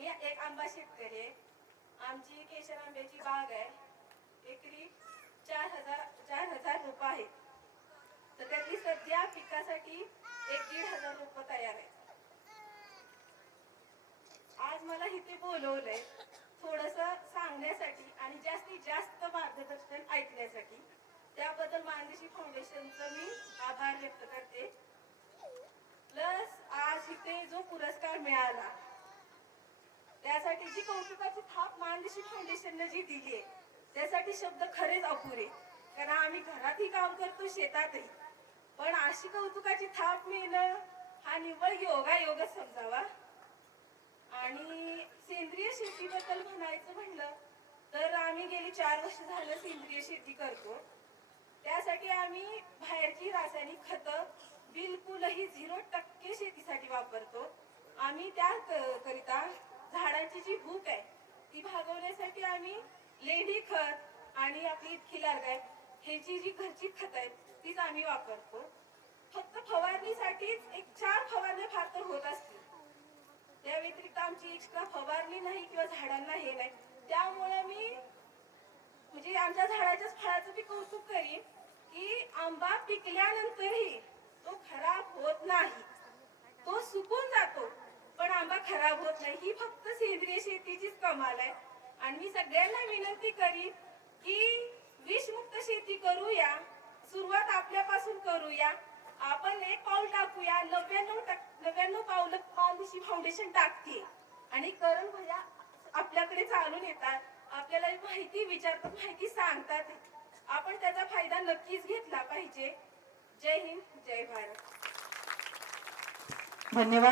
मी एक आंबा शेतकरी आहे. आमची केशर आंब्याची बाग आहे. एकरी 4,000 रोपं आहेत. तर त्यातली सध्या पिकासाठी 1,500 रोपं तयार आहेत. आज मला इथे बोलवलंय थोडंसं सांगण्यासाठी आणि जास्तीत जास्त मार्गदर्शन ऐकण्यासाठी. त्याबद्दल मानदेशी फाउंडेशनचं मी आभार व्यक्त करते. प्लस आज इथे जो पुरस्कार मिळाला त्यासाठी जी कौतुकाची थाप मानदेशी फाउंडेशनने जी दिली आहे त्यासाठी शब्द खरेच अपुरे. कारण आम्ही घरातही काम करतो, शेतातही. पण अशी कौतुकाची थाप मिळणं हा निव्वळ योगायोगच समजावा. आणि सेंद्रिय शेतीबद्दल म्हणायचं म्हणलं तर आम्ही गेली 4 वर्ष झालं सेंद्रिय शेती करतो. त्यासाठी आम्ही बाहेरची रासायनिक खतं बिलकुलही 0% शेतीसाठी वापरतो. आम्ही त्या करिता झाडांची जी भूक आहे ती भागवण्यासाठी आम्ही लेंडी खत आणि आपली खिलार गाय ह्याची जी घरची खत आहेत तीच आम्ही वापरतो. फक्त फवारणीसाठीच एक 4 फवारण्या फार तर होत असतील. त्या व्यतिरिक्त आमची एक्स्ट्रा फवारणी नाही किंवा झाडांना हे नाही. त्यामुळे मी म्हणजे आमच्या झाडाच्याच फळाचं मी कौतुक करीन की आंबा पिकल्यानंतरही तो खराब होत नाही. तो सुकून जातो पण आंबा खराब होत नाही. ही फक्त सेंद्रिय शेतीचीच कमाल आहे. आणि मी सगळ्यांना विनंती करीन की विषमुक्त शेती करूया. सुरुवात आपल्यापासून करूया. आपण एक पाऊल टाकूया. 99 पावलं मानदेशी फाउंडेशन टाकते आणि करण भैया आपल्याकडे चालून येतात. आपल्याला माहिती विचारतात, माहिती सांगतात. आपण त्याचा फायदा नक्कीच घेतला पाहिजे. जय हिंद, जय भारत. धन्यवाद.